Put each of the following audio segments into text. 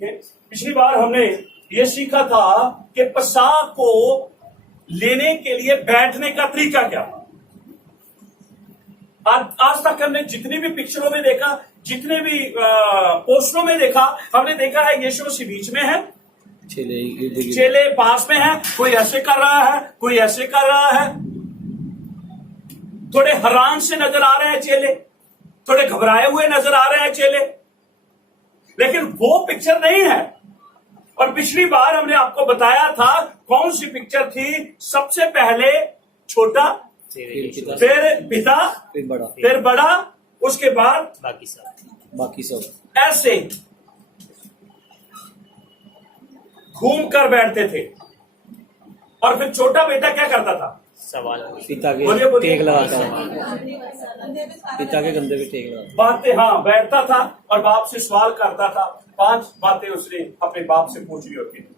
पिछली बार हमने ये सीखा था कि पेशाब को लेने के लिए बैठने का तरीका क्या। आज तक हमने जितनी भी पिक्चरों में देखा, जितने भी पोस्टरों में देखा, हमने देखा है यीशु मसीह बीच में है, चेले पास में है, कोई ऐसे कर रहा है, कोई ऐसे कर रहा है। थोड़े हैरान से नजर आ रहे हैं चेले, थोड़े घबराए हुए नजर आ रहे हैं चेले, लेकिन वो पिक्चर नहीं है। और पिछली बार हमने आपको बताया था कौन सी पिक्चर थी। सबसे पहले छोटा, फिर पिता, फिर बड़ा, उसके बाद बाकी सब ऐसे घूम कर बैठते थे। और फिर छोटा बेटा क्या करता था? सवाल पिता के टेक लगाता है, पिता के कंधे पे टेक लगाता। बातें, हाँ, बैठता था और बाप से सवाल करता था। 5 बातें उसने अपने बाप से पूछ ली होती थी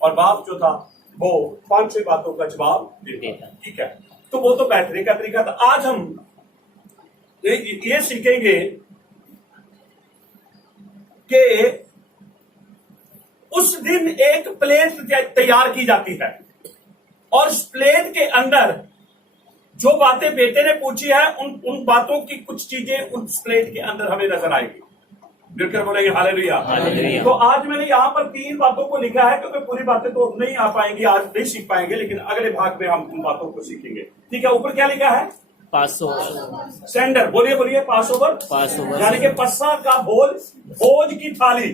और बाप जो था वो 5 बातों का जवाब देता। ठीक है, तो वो तो बैठने का तरीका था। आज हम ये सीखेंगे कि उस दिन एक प्लेट तैयार की जाती है और उस प्लेट के अंदर जो बातें बेटे ने पूछी है उन बातों की कुछ चीजें उस प्लेट के अंदर हमें नजर आएगी। मिलकर बोलेंगे हालेलुया। तो आज मैंने यहाँ पर 3 बातों को लिखा है, क्योंकि पूरी बातें तो नहीं आ पाएंगी, आज नहीं सीख पाएंगे, लेकिन अगले भाग में हम उन बातों को सीखेंगे। ठीक है, ऊपर क्या लिखा है? पासओवर सेंडर, बोलिए पासओवर, यानी कि पस्सा का भोज की थाली,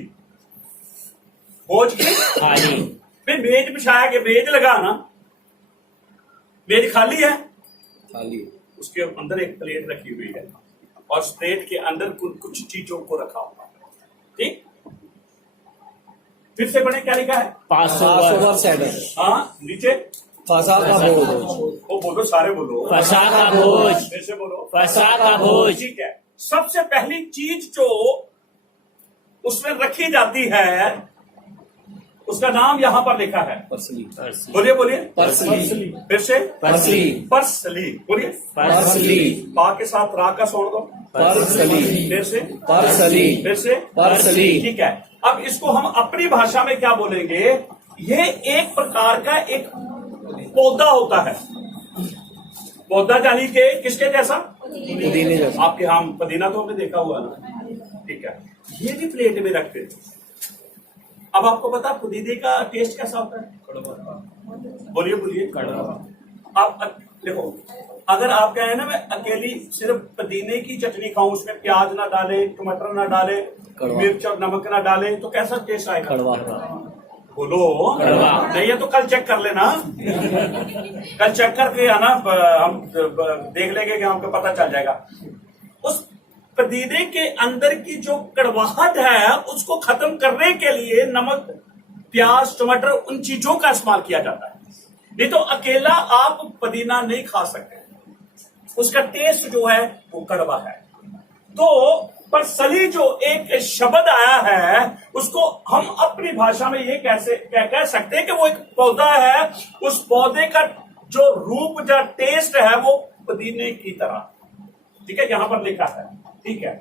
भोज की थाली। फिर मेज बिछाया के मेज लगा ना, मेज खाली है, खाली, उसके अंदर एक प्लेट रखी हुई है और उस प्लेट के अंदर कुछ चीजों को रखा हुआ है। ठीक, फिर से पढ़े क्या लिखा है? Passover sender. हाँ, नीचे फसा का भोज। वो बोलो, सारे बोलो, फसा का भोज, फिर से बोलो, फसा का भोज। ठीक है, सबसे पहली चीज जो उसमें रखी जाती है उसका नाम यहां पर लिखा है परसली। बोलिए परसली। फिर से परसली। परसली, बोलिए परसली। पा के साथ रा का छोड़ दो। परसली। फिर से परसली। फिर से परसली। ठीक है, अब इसको हम अपनी भाषा में क्या बोलेंगे? ये एक प्रकार का एक पौधा होता है। पौधा यानी कि किसके जैसा? पुदीने जैसा। आपके यहाँ पुदीना तो हमने देखा हुआ ना। ठीक है, ये भी प्लेट में रखते थे। अब आपको पता पुदीने का टेस्ट कैसा होता है? बोलिए कड़वा। अब देखो, अगर आप कहें ना मैं अकेली सिर्फ पुदीने की चटनी खाऊं, उसमें प्याज ना डाले, टमाटर ना डाले, मिर्च और नमक ना डाले, तो कैसा टेस्ट आएगा? कड़वा। बोलो कड़वा। नहीं है तो कल चेक कर लेना, कल चेक करके आना, हम देख लेंगे कि हमको पता चल जाएगा। उस पुदीने के अंदर की जो कड़वाहट है उसको खत्म करने के लिए नमक, प्याज, टमाटर, उन चीजों का इस्तेमाल किया जाता है। नहीं तो अकेला आप पुदीना नहीं खा सकते, उसका टेस्ट जो है वो कड़वा है। तो परसली जो एक शब्द आया है उसको हम अपनी भाषा में ये कैसे कह सकते हैं कि वो एक पौधा है। उस पौधे का जो रूप, जो टेस्ट है वो पुदीने की तरह। ठीक है, यहां पर लिखा है। ठीक है,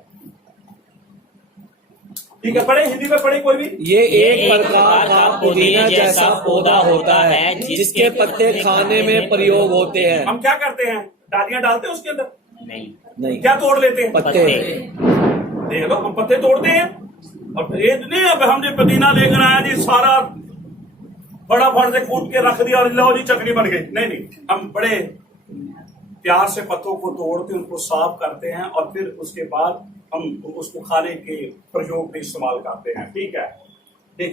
पढ़े, हिंदी में पढ़े कोई भी। ये एक प्रकार का पुदीना जैसा पौधा होता है जिसके पत्ते खाने में प्रयोग होते हैं। हम क्या करते हैं? डालियां डालते हैं उसके अंदर? नहीं, क्या तोड़ लेते हैं? पत्ते। देख लो, हम पत्ते तोड़ते हैं और ये नहीं अब हमने पुदीना लेकर आया जी, सारा फटाफट से कूट के रख दिया और लो जी चटनी बन गई। नहीं, हम बड़े प्यार से पत्तों को तोड़ते, उनको साफ करते हैं और फिर उसके बाद हम उसको खाने के प्रयोग में इस्तेमाल करते हैं। ठीक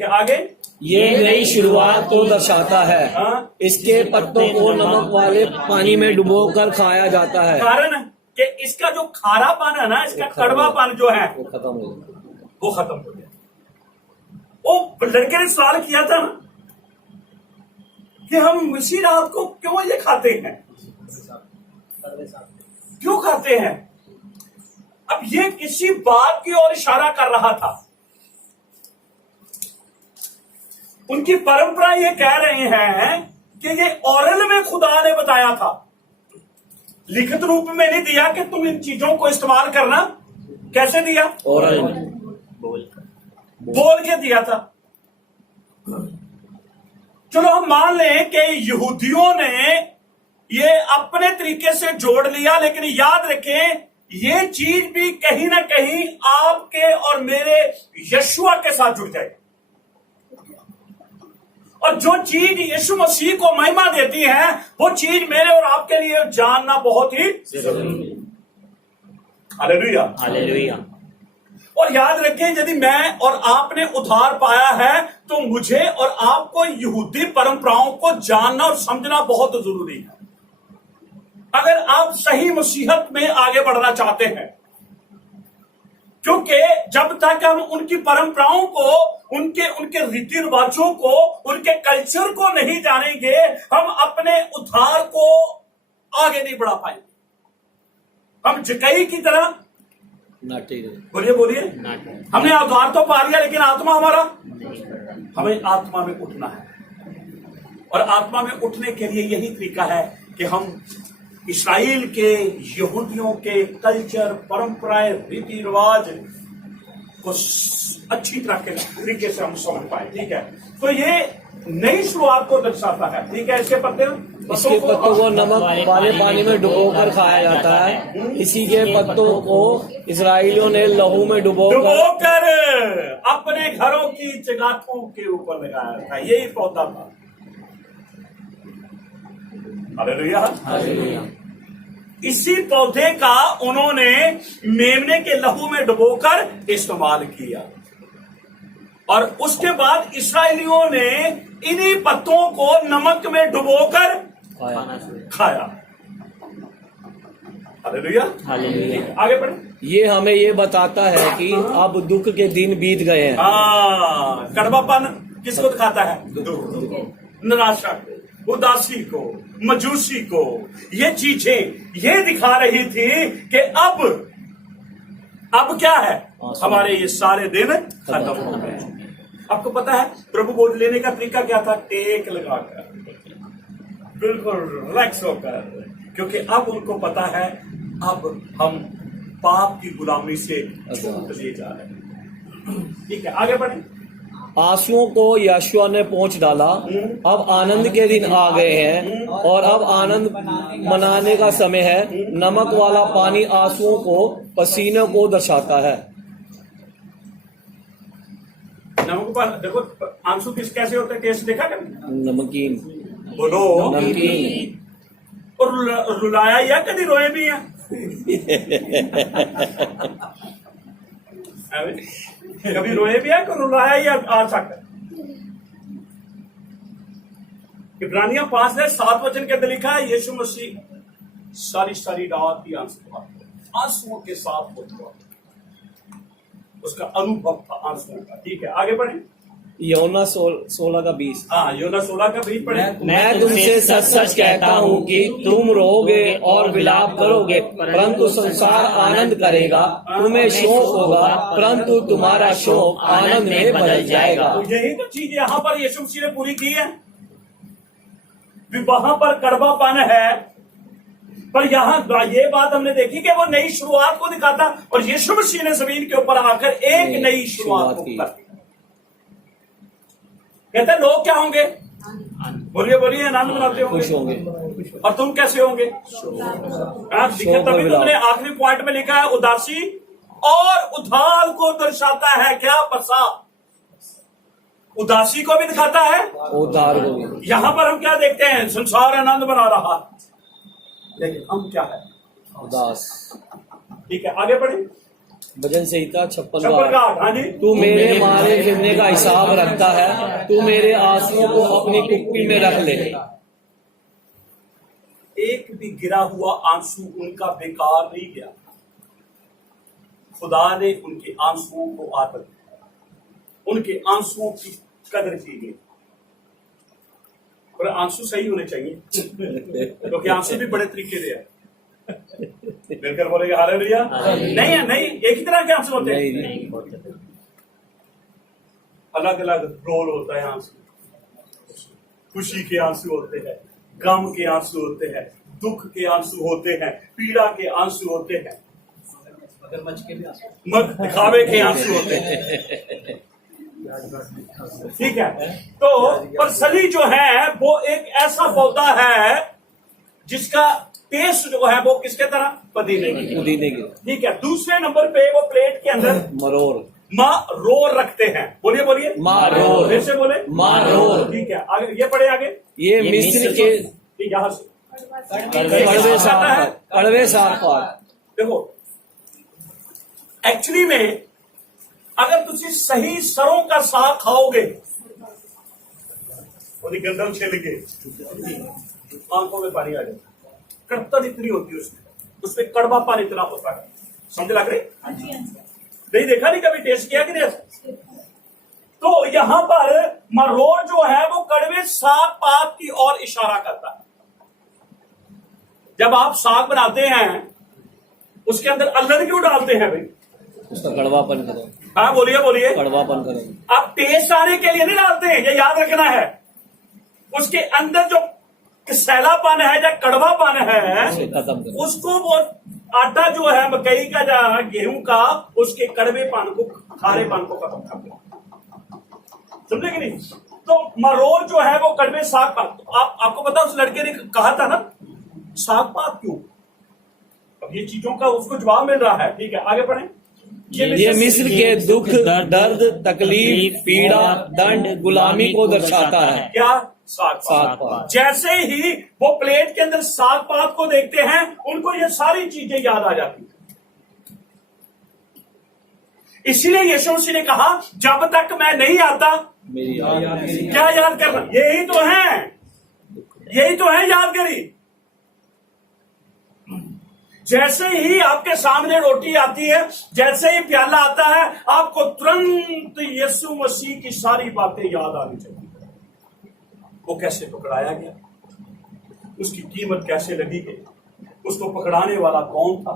है, आगे। ये नई शुरुआत को दर्शाता है। हाँ? इसके पत्तों को नमक वाले पानी में डुबोकर खाया जाता है। कारण कि इसका जो खारापन है ना, इसका कड़वापन जो है वो खत्म हो गया। वो खत्म हो गया। वो लड़के ने सवाल किया था ना कि हम इसी रात को क्यों ये खाते हैं, क्यों खाते हैं? अब ये किसी बात की ओर इशारा कर रहा था। उनकी परंपरा ये कह रहे हैं कि ये ओरल में खुदा ने बताया था, लिखित रूप में नहीं दिया कि तुम इन चीजों को इस्तेमाल करना। कैसे दिया? ओरल बोल के दिया था। चलो हम मान लें कि यहूदियों ने ये अपने तरीके से जोड़ लिया, लेकिन याद रखें ये चीज भी कहीं ना कहीं आपके और मेरे यशुआ के साथ जुड़ जाएगी। और जो चीज यीशु मसीह को महिमा देती है वो चीज मेरे और आपके लिए जानना बहुत ही जरूरी है। Hallelujah, hallelujah. और याद रखें यदि मैं और आपने उद्धार पाया है तो मुझे और आपको यहूदी परंपराओं को जानना और समझना बहुत जरूरी है। अगर आप सही मसीहत में आगे बढ़ना चाहते हैं, क्योंकि जब तक हम उनकी परंपराओं को, उनके रीति रिवाजों को, उनके कल्चर को नहीं जानेंगे, हम अपने उद्धार को आगे नहीं बढ़ा पाएंगे। हम जकई की तरह बोलिए बोलिए, हमने उद्धार तो पा लिया लेकिन आत्मा हमारा, हमें आत्मा में उठना है। और आत्मा में उठने के लिए यही तरीका है कि हम इस्राएल के, यहूदियों के कल्चर, परंपराएं, रीति रिवाज को अच्छी तरह के तरीके से हम समझ पाए। ठीक है, तो ये नई शुरुआत को दर्शाता है। ठीक है, इसके पत्तों को नमक वाले पानी में डुबोकर खाया जाता है। इसी के पत्तों को इस्राएलियों ने लहू में डुबोकर अपने घरों की चगाठों के ऊपर लगाया था। यही पौधा था। Hallelujah, hallelujah. इसी पौधे का उन्होंने मेमने के लहू में डुबोकर इस्तेमाल किया और उसके बाद इस्राएलियों ने इन्हीं पत्तों को नमक में डुबोकर खाया। Hallelujah, hallelujah. आगे बढ़े। ये हमें ये बताता है कि अब दुख के दिन बीत गए हैं। कड़वापन किसको दिखाता है? निराशा को, उदासी को, मजूसी को। ये चीजें ये दिखा रही थी कि अब क्या है, हमारे ये सारे दिन खत्म हो गए। आपको पता है प्रभु बोध लेने का तरीका क्या था? टेक लगाकर, बिल्कुल रिलैक्स होकर, क्योंकि अब उनको पता है अब हम पाप की गुलामी से छूट लिए जा रहे हैं। ठीक है, आगे बढ़े। आंसुओं को यहोशुआ ने पोंछ डाला। अब आनंद के दिन आ गए हैं और अब आनंद मनाने का समय है। नमक वाला पानी आंसुओं को, पसीने को दर्शाता है। नमक पर देखो, आंसू कैसे होते हैं? टेस्ट देखा क्या? नमकीन, बोलो नमकीन। और रुलाया या कभी रोए भी है? कभी रोए भी है, तो रुलाया या आ सकता है। इब्रानिया 5:7 वचन के अंदर लिखा है यीशु मसीह सारी रात ही आंसुओं के साथ होता, उसका अनुभव था आंसुओं का। ठीक है, आगे बढ़े। यूहन्ना 16:20। यूहन्ना 16:20 पढ़े। मैं तुमसे सच सच कहता हूँ कि तुम रोगे और विलाप करोगे, परंतु संसार आनंद करेगा। तुम्हें शोक होगा, परंतु तुम्हारा शोक आनंद में बदल जाएगा। तो यही तो चीज यहाँ पर यीशु मसीह ने पूरी की है। वहां पर कड़वापन है, पर यहाँ ये बात हमने देखी कि वो नई शुरुआत को दिखाता, और यीशु मसीह ने जमीन के ऊपर आकर एक नई शुरुआत की। कहते हैं लोग क्या होंगे? बोलिए बोलिए, आनंद मनाते होंगे, खुश होंगे। और तुम कैसे होंगे? तभी तुमने आखिरी पॉइंट में लिखा है उदासी और उद्धार को दर्शाता है। क्या बसा? उदासी को भी दिखाता है, उद्धार को भी। यहां पर हम क्या देखते हैं? संसार आनंद बना रहा, लेकिन हम क्या है? उदास। ठीक है, आगे बढ़े। भजन संहिता 56। हाँ जी। तू मेरे मारे फिरने का हिसाब रखता है, तू मेरे आंसुओं को अपनी कुप्पी में रख ले। एक भी गिरा हुआ आंसू उनका बेकार नहीं गया। खुदा ने उनके आंसुओं को आदर दिया, उनके आंसुओं की कदर की गई। और आंसू सही होने चाहिए, क्योंकि आंसू भी बड़े तरीके से है। मिलकर बोलेंगे हालेलुया। नहीं है, नहीं एक ही तरह के आंसू होते हैं, अलग अलग रोल होता है आंसू। खुशी के आंसू होते हैं, गम के आंसू होते हैं, दुख के आंसू होते हैं, पीड़ा के आंसू होते हैं, दिखावे के आंसू होते हैं। ठीक है। तो परसली जो है वो एक ऐसा पौधा है जिसका टेस्ट जो है वो किसके तरह, पुदीने की। पुदीने की ठीक है। दूसरे नंबर पे वो प्लेट के अंदर मरोर मारोर रखते हैं। बोलिए बोलिए, मारोर। फिर से बोले, मारोर। ठीक है। आगे ये पढ़े आगे, ये मिस्र के यहां से कड़वे साग, कड़वे साग पात। देखो एक्चुअली में अगर तुम सही सरों का साग खाओगे और गंदम छिल के आंखों में पानी आ जाए, कड़तन इतनी होती है उसमें कड़वापन इतना होता है। समझ लग रही? नहीं देखा नहीं कभी, टेस्ट किया कि नहीं? तो यहां पर मरोर जो है वो कड़वे साग पात की ओर इशारा करता है। जब आप साग बनाते हैं उसके अंदर अल्लड़ क्यों डालते हैं भाई? उसका कड़वापन करो। हाँ बोलिए बोलिए, कड़वापन करो। आप टेस्ट आने के लिए नहीं डालते हैं, ये याद रखना है। उसके अंदर जो सैलापन है या कड़वापन है उसे खत्म करो। उसको वो आटा जो है मकई का या गेहूं का, उसके कड़वेपन को, खारेपन को खत्म कर दो। समझे कि नहीं? तो मरोर जो है वो कड़वे साग पात। आपको पता उस लड़के ने कहा था ना साग पात क्यों? अब ये चीजों का उसको जवाब मिल रहा है। ठीक है, आगे बढ़े। ये मिस्र के दुख, दर्द, तकलीफ, पीड़ा, दंड, गुलामी को दर्शाता है। क्या? साग साग पात। पात। जैसे ही वो प्लेट के अंदर साग पात को देखते हैं उनको ये सारी चीजें याद आ जाती हैं। इसलिए यीशु मसीह ने कहा जब तक मैं नहीं आता मेरी याद क्या याद करना? यही तो है, यही तो है यादगारी। जैसे ही आपके सामने रोटी आती है, जैसे ही प्याला आता है, आपको तुरंत यीशु मसीह की सारी बातें याद आनी चाहिए। वो कैसे पकड़ाया गया, उसकी कीमत कैसे लगी गई, उसको पकड़ाने वाला कौन था,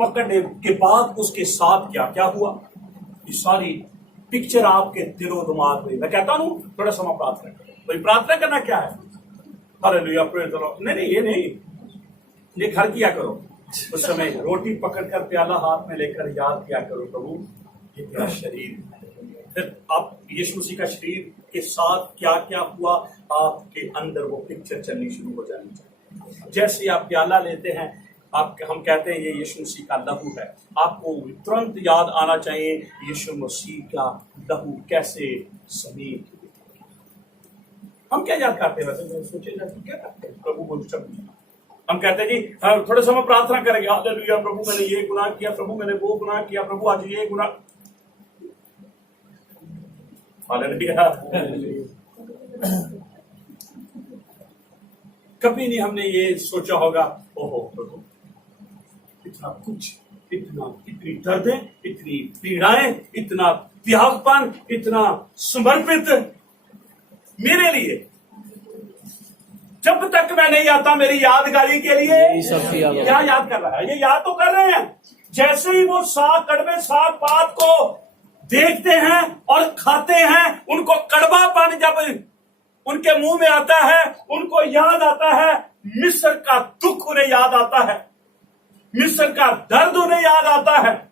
पकड़ने के बाद उसके साथ क्या क्या हुआ, ये सारी पिक्चर आपके दिलो दिमाग में। मैं कहता हूं थोड़ा समय प्रार्थना करो। भाई प्रार्थना करना क्या है? Hallelujah, praise the Lord. नहीं ये नहीं, ये घर किया करो। उस समय रोटी पकड़कर प्याला हाथ में लेकर याद किया करो, प्रभु ये तेरा शरीर। फिर आप यीशु मसीह का शरीर के साथ क्या क्या हुआ, आपके अंदर वो पिक्चर चलनी शुरू हो जानी चाहिए। जैसे आप प्याला लेते हैं, आप हम कहते हैं ये यीशु मसीह का लहू है, आपको तुरंत याद आना चाहिए यीशु मसीह का लहू कैसे समीप। हम क्या याद करते हैं वैसे? सोचे जाते क्या करते हैं? प्रभु को शब्द हम कहते हैं जी हाँ, थोड़े समय प्रार्थना करेंगे, हालेलुया प्रभु मैंने ये गुनाह किया, प्रभु मैंने वो गुनाह किया, प्रभु आज ये गुनाह। हालेलुया। कभी नहीं हमने ये सोचा होगा ओहो प्रभु इतना कुछ, इतनी दर्दें, इतनी पीड़ाएं, इतना त्यागपन, इतना समर्पित मेरे लिए। जब तक मैं नहीं आता मेरी यादगारी के लिए क्या याद कर रहा है? ये याद तो कर रहे हैं। जैसे ही वो साग, कड़वे साग पात को देखते हैं और खाते हैं, उनको कड़वापन जब उनके मुंह में आता है, उनको याद आता है मिस्र का दुख, उन्हें याद आता है मिस्र का दर्द, उन्हें याद आता है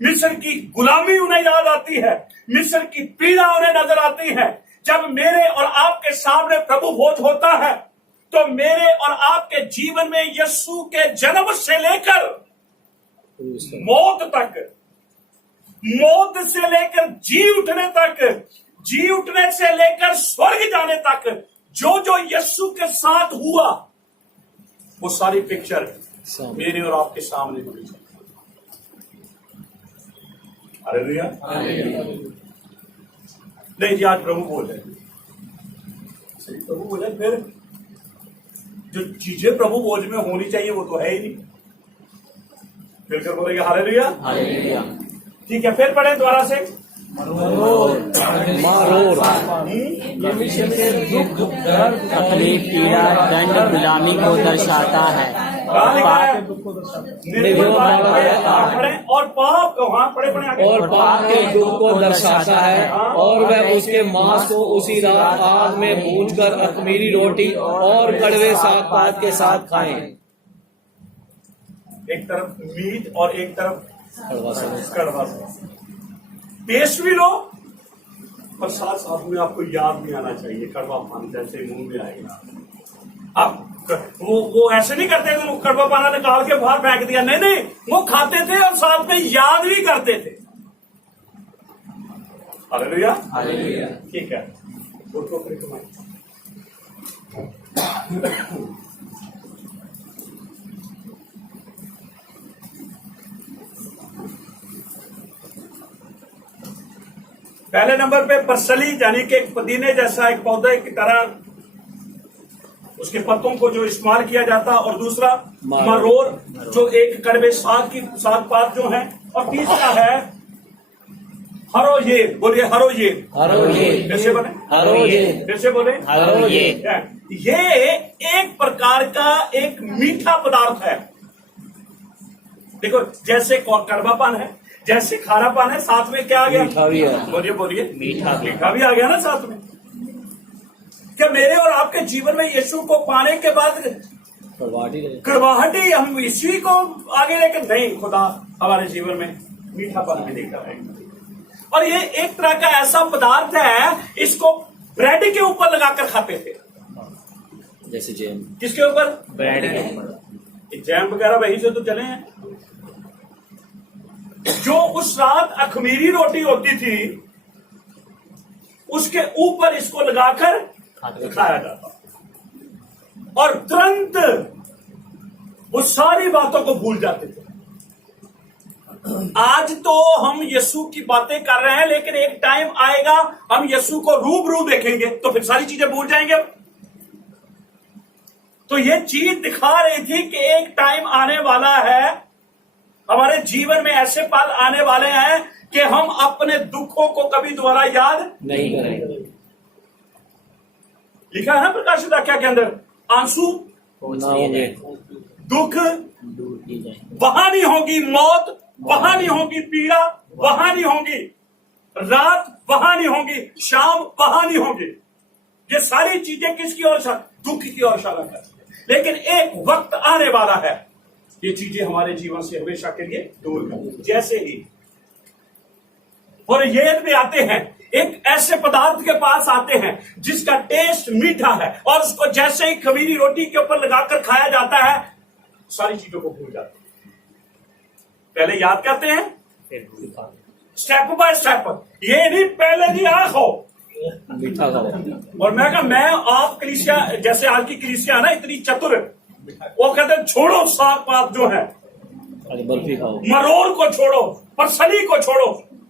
मिस्र की गुलामी, उन्हें याद आती है मिस्र की पीड़ा, उन्हें नजर आती है। जब मेरे और आपके सामने प्रभु भोज होता है तो मेरे और आपके जीवन में यीशु के जन्म से लेकर मौत तक, मौत से लेकर जी उठने तक, जी उठने से लेकर स्वर्ग जाने तक जो जो यीशु के साथ हुआ, वो सारी पिक्चर मेरे और आपके सामने होनी चाहिए। हालेलुया। नहीं जी आज प्रभु बोले, प्रभु बोले, फिर जो चीजें प्रभु बोझ में होनी चाहिए वो तो है ही नहीं। फिर बोलेंगे हालेलुया। ठीक है, फिर पढ़े दोबारा से। मारोर तकलीफ, पीड़ा, दंड, गुलामी को दर्शाता है। और पाप, हाँ पढ़े आगे। और पाप के दुख को दर्शाता है, और वह उसके मांस को उसी रात आग में भूनकर अखमीरी रोटी और कड़वे साग पात के साथ खाएं। एक तरफ मीट और एक तरफ कड़वा साग। कड़वा साग। टेस्ट भी लो पर साथ साथ में आपको याद भी आना चाहिए, कड़वा पानी जैसे मुंह में आएगा। आप वो ऐसे नहीं करते थे, वो कड़वा पाना निकाल के बाहर फेंक दिया, नहीं नहीं, वो खाते थे और साथ में याद भी करते थे। Hallelujah, hallelujah. ठीक है। पहले नंबर पे परसली, यानी कि एक पुदीने जैसा एक पौधे की तरह उसके पत्तों को जो इस्तेमाल किया जाता, और दूसरा मरोर जो एक कड़वे साग पात जो है, और तीसरा है हरोये। बोलिए हरोये। हरोये। कैसे बने? हरोये। कैसे बोले? हरोये। ये एक प्रकार का एक मीठा पदार्थ है। देखो, जैसे कड़वापन है, जैसे खारापन है, साथ में क्या आ गया? मीठा भी है। बोलिए बोलिए। मीठा भी आ गया ना साथ में। क्या मेरे और आपके जीवन में यीशु को पाने के बाद कड़वाहट ही हम इसी को आगे लेकर नहीं, खुदा हमारे जीवन में मीठापन भी देकर आएगा। और ये एक तरह का ऐसा पदार्थ है, इसको ब्रेड के ऊपर लगाकर खाते थे। जैसे जैम। किसके ऊपर? ब्रेड के ऊपर। जैम वगैरह वही से तो चले हैं। जो उस रात अखमीरी रोटी होती थी, उसके ऊपर इसको लगाकर खाया जाता, और तुरंत वो सारी बातों को भूल जाते थे। आज तो हम यीशु की बातें कर रहे हैं, लेकिन एक टाइम आएगा हम यीशु को रूबरू देखेंगे तो फिर सारी चीजें भूल जाएंगे। तो ये चीज दिखा रही थी कि एक टाइम आने वाला है, हमारे जीवन में ऐसे पल आने वाले हैं कि हम अपने दुखों को कभी दोबारा याद नहीं करेंगे। लिखा है ना प्रकाशित वाक्य के अंदर, आंसू ना होंगे, दुख दूर की जाए। वहां नहीं होगी, मौत वहां नहीं होगी, पीड़ा वहां नहीं होगी, रात वहां नहीं होगी, शाम वहां नहीं होगी। ये सारी चीजें किसकी ओर? दुख की ओर इशारा करती है। लेकिन एक वक्त आने वाला है, ये चीजें हमारे जीवन से हमेशा के लिए दूर कर, जैसे ही और ये में आते हैं, एक ऐसे पदार्थ के पास आते हैं जिसका टेस्ट मीठा है, और उसको जैसे ही खमीरी रोटी के ऊपर लगाकर खाया जाता है, सारी चीजों को भूल जाते हैं। पहले याद करते हैं, स्टेप बाय स्टेप। ये नहीं पहले जी आखो मीठा खाओ। और मैं कहा, मैं आप कलीसिया जैसे आज की कलीसिया ना इतनी चतुर, वो कहते हैं छोड़ो साग पात जो है, अरे बर्फी खाओ। मरोर को छोड़ो, परसली को छोड़ो,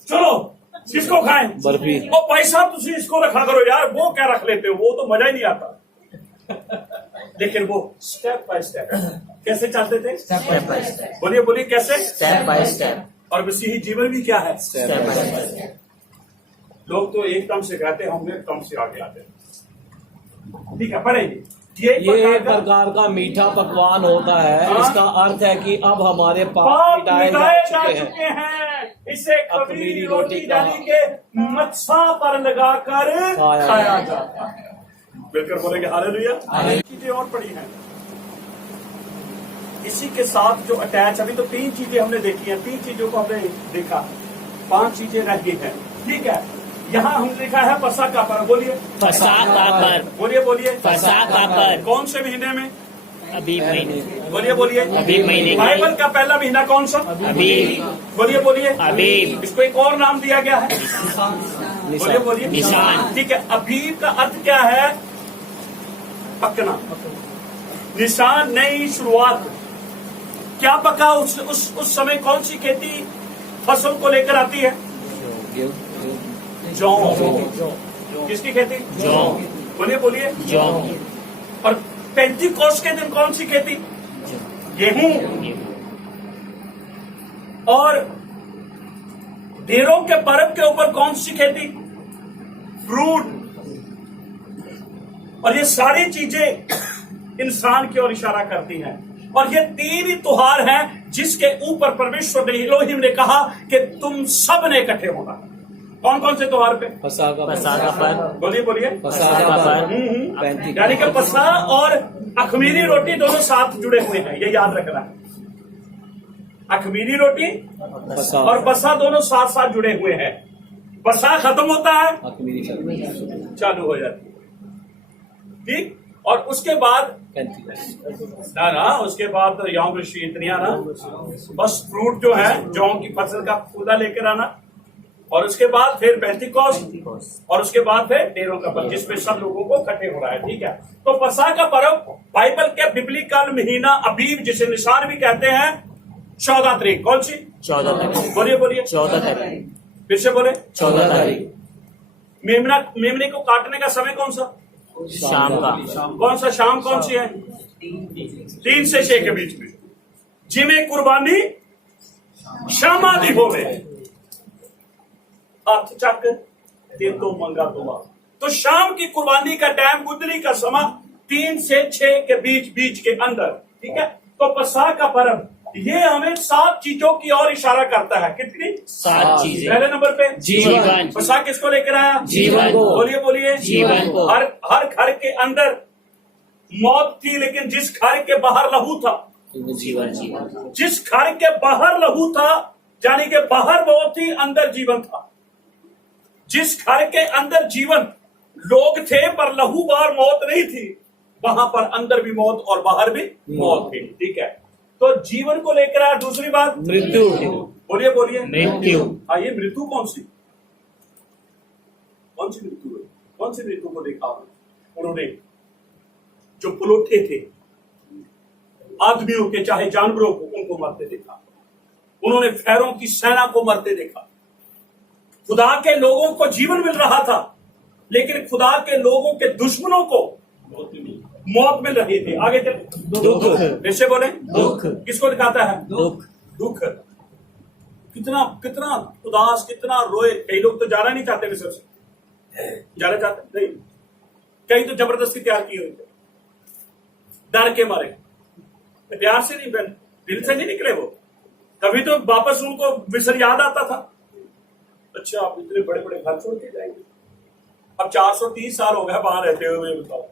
चलो किसको खाएं? बर्फी। वो पैसा तुम इसको रखा करो यार, वो क्या रख लेते हो, वो तो मजा ही नहीं आता। लेकिन वो स्टेप बाय स्टेप कैसे चलते थे? Step by step. बोलिए बोलिए कैसे? Step by step. और मसीही जीवन भी क्या है? Step by step. लोग तो एक कम से कहते हैं, हम एक कम से आगे आते हैं। ठीक है, पढ़ेंगे। ये प्रकार का मीठा पकवान होता है। हाँ? इसका अर्थ है कि अब हमारे पाप पाप मिटाए जा मिटाए जा चुके हैं। चुके हैं। इसे खमीरी खमीरी रोटी रोटी का यानी के मत्सा पर लगाकर खाया खाया जाता है। बिल्कुल बोलेंगे हालेलुया। हालेलुया। चीजें और पड़ी हैं इसी के साथ जो अटैच, अभी तो 3 चीजें हमने देखी हैं, 3 चीजों को हमने देखा, 5 चीजें रह गई हैं। ठीक है, यहाँ हमने लिखा है फसह का पर्व। बोलिए फसह का पर्व। बोलिए बोलिए। फसह का पर्व कौन से महीने में? अभी महीने। बोलिए बोलिए। अभी महीने। बाइबल का पहला महीना कौन सा? अभी। बोलिए बोलिए। अभी। इसको एक और नाम दिया गया है, बोलिए बोलिए। निशान। ठीक है, अबीब का अर्थ क्या है? पकना। निशान, नई शुरुआत। क्या पका? उस समय कौन सी खेती फसल को लेकर आती है? जौ। किसकी खेती? जौ। बोलिए बोलिए। जौ। और पेंटिकोस्ट के दिन कौन सी खेती? गेहूं। और ढेरों के पर्व के ऊपर कौन सी खेती? फ्रूट। और ये सारी चीजें इंसान की ओर इशारा करती हैं। और ये 3 ही त्योहार हैं जिसके ऊपर परमेश्वर ने, इलोहिम ने कहा कि तुम सब ने इकट्ठे होना। कौन कौन से त्योहार पे? फसह का पर्व। बोलिए बोलिए। फसह का पर्व। यानी कि फसह और अखमीरी रोटी दोनों साथ जुड़े हुए हैं, ये याद रखना है। अखमीरी रोटी और फसह दोनों साथ साथ जुड़े हुए हैं। पसा खत्म होता है, अखमीरी चल चालू हो जाती है। ठीक, और उसके बाद ना उसके बाद तो यौम ऋषि इतनी ना, बस फ्रूट जो है जौ की फसल का पौधा लेकर आना, और उसके बाद फिर पेंटिकॉस्ट, और उसके बाद फिर डेरों का पर्व, जिसमें सब लोगों को इकट्ठे हो रहा है। ठीक है, तो पसा का पर्व बाइबल के बिब्लिकल महीना अबीब, जिसे निशान भी कहते हैं, 14 तारीख। कौन सी? 14 तारीख। बोलिए बोलिए। 14 तारीख। फिर से बोले। 14 तारीख। मेमने को काटने का समय कौन सा? शाम का। कौन सा शाम? कौन सी है? 3 से 6 के बीच में। जिमें कुर्बानी शामादी होवे, अर्थ चक दे तो मंगा दुआ। तो शाम की कुर्बानी का टाइम, गुदरी का समय 3 से 6 के बीच के अंदर। ठीक है, तो पसाह का पर्व ये हमें 7 चीजों की ओर इशारा करता है। कितनी? 7 चीजें। पहले नंबर पे जीवन। पसाह किसको लेकर आया? जीवन को। बोलिए बोलिए। जीवन को। हर घर के अंदर मौत थी, लेकिन जिस घर के बाहर लहू था, जीवन। जिस घर के बाहर लहू था, यानी कि बाहर मौत थी, अंदर जीवन था। जिस घर के अंदर जीवन लोग थे पर लहू बाहर मौत नहीं थी, वहां पर अंदर भी मौत और बाहर भी मौत थी। ठीक है, तो जीवन को लेकर आया। दूसरी बात मृत्यु। बोलिए बोलिए। मृत्यु। हाँ, ये मृत्यु कौन सी मृत्यु है? कौन सी मृत्यु को देखा उन्होंने? जो पुलोठे थे, आदमियों के चाहे जानवरों को, उनको मरते देखा। उन्होंने फैरों की सेना को मरते देखा। खुदा के लोगों को जीवन मिल रहा था, लेकिन खुदा के लोगों के दुश्मनों को मौत मिल रही थी। आगे चल। दुख। फिर से बोले। दुख। किसको दिखाता है? दुख। दुख। कितना कितना उदास, कितना रोए। कई लोग तो जाना नहीं चाहते मिस्र से, जाना चाहते नहीं, कई तो जबरदस्ती तैयार की हुई थे, डर के मारे, प्यार से नहीं, दिल से नहीं निकले वो। कभी तो वापस उनको मिस्र याद आता था। अच्छा, आप इतने बड़े बड़े घर छोड़ के जाएंगे? अब 430 साल हो गए वहां रहते हुए, बताओ।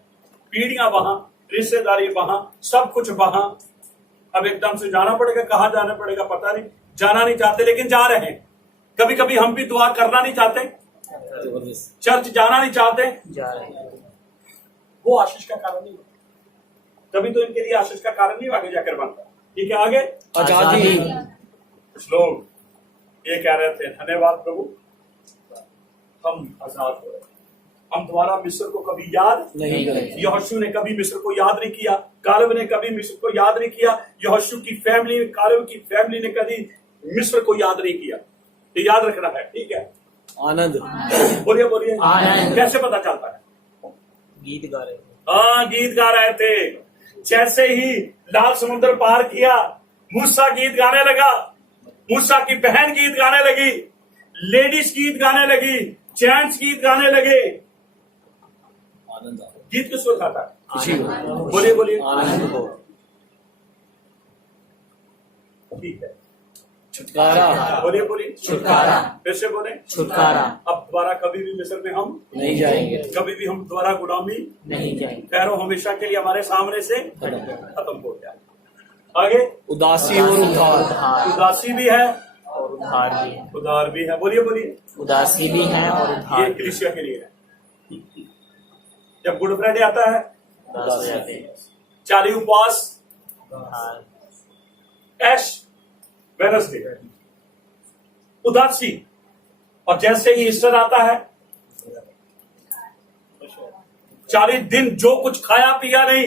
पीढ़ियां वहां, रिश्तेदारी वहां, सब कुछ वहां। अब एकदम से जाना पड़ेगा। कहां जाना पड़ेगा पता नहीं, जाना नहीं चाहते लेकिन जा रहे हैं। कभी कभी हम भी दुआ करना नहीं चाहते, चर्च जाना नहीं चाहते, जा रहे हैं। वो आशीष का कारण नहीं, तभी तो इनके लिए आशीष का कारण नहीं आगे जाकर बनता। ठीक है, आगे आजादी। कुछ लोग ये कह रहे थे, धन्यवाद प्रभु, हम आजाद हो रहे, हम दोबारा मिस्र को कभी याद नहीं करेंगे। यहोशू ने कभी मिस्र को याद नहीं किया, कालेब ने कभी मिस्र को याद नहीं किया, यहोशू की फैमिली, कालेब की फैमिली ने कभी मिस्र को याद नहीं किया। ये याद रखना है। ठीक है, आनंद। बोलिए बोलिए। आनंद। कैसे पता चलता है? गीत गा रहे थे। हाँ, गीत गा रहे थे। जैसे ही लाल समुद्र पार किया, मूसा गीत गाने लगा, मूसा की बहन गीत गाने लगी, लेडीज गीत गाने लगी, जेंट्स गीत गाने लगे। आनंद। गीत किसको खाता है? खुशी को। बोलिए बोलिए। आनंद को। ठीक है, छुटकारा। बोलिए बोलिए। छुटकारा। फिर से बोले। छुटकारा। अब दोबारा कभी भी मिस्र में हम नहीं जाएंगे। कभी भी हम दोबारा गुलामी, नहीं जाएंगे। पैरों हमेशा के लिए हमारे सामने से खत्म हो गया। आगे उदासी और उद्धार। उदासी भी है और उद्धार भी है। उधार भी है। बोलिए बोलिए। उदासी भी है और उद्धार ये भी है। कलीसिया के लिए है। जब गुड फ्राइडे आता है, उदास हो जाते हैं। चाली उपवास, उद्धार। ऐश वेडनेसडे, उदासी, और जैसे ही ईस्टर आता है, 40 दिन जो कुछ खाया पिया नहीं,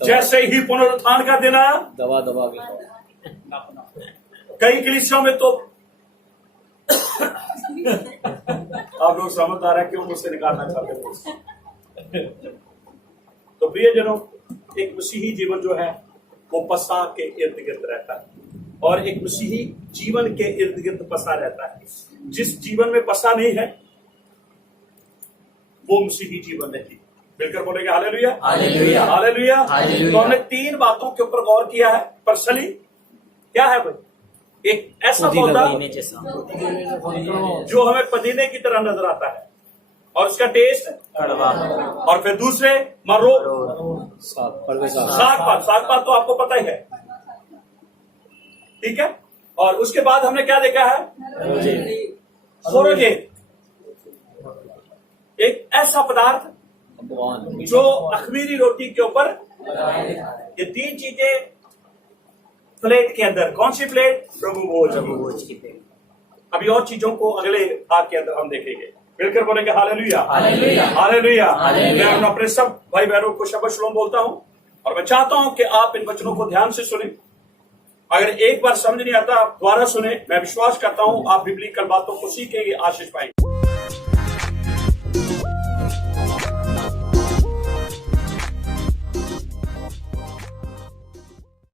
जैसे ही पुनरुत्थान का दिन आया, दबा दबा के। कई कलीसियों में तो आप लोग समझदार है क्यों मुझसे निकालना चाहते हैं। तो प्रियजनों, एक मसीही जीवन जो है वो पसा के इर्द गिर्द रहता है, और एक मसीही जीवन के इर्द गिर्द पसा रहता है। जिस जीवन में पसा नहीं है वो मसीही जीवन नहीं। मिलकर बोलेंगे हालेलुया, हालेलुया, हालेलुया। हालेलुया। तो हमने 3 बातों के ऊपर गौर किया है। पर्सनली क्या है भाई? एक ऐसा पौधा पीने जैसा जो हमें पदीने की तरह नजर आता है और उसका टेस्ट कड़वा। और फिर दूसरे मर्रो, साग पात तो आपको पता ही है, ठीक है। और उसके बाद हमने क्या देखा है? सोरोगेट, एक ऐसा पदार्थ जो अखमीरी रोटी के ऊपर, ये 3 चीजें प्लेट के अंदर। कौन सी प्लेट? प्रभु भोज की प्लेट। अभी और चीजों को अगले भाग के अंदर हम देखेंगे। मिलकर बोलेंगे हालेलुया, हालेलुया, हालेलुया। मैं अपने सब भाई बहनों को शब्द शलोम बोलता हूं और मैं चाहता हूं कि आप इन वचनों को ध्यान से सुने। अगर एक बार समझ नहीं आता आप दोबारा सुने। मैं विश्वास करता हूं आप बिब्लिकल बातों को सीखेंगे, आशीष पाएंगे।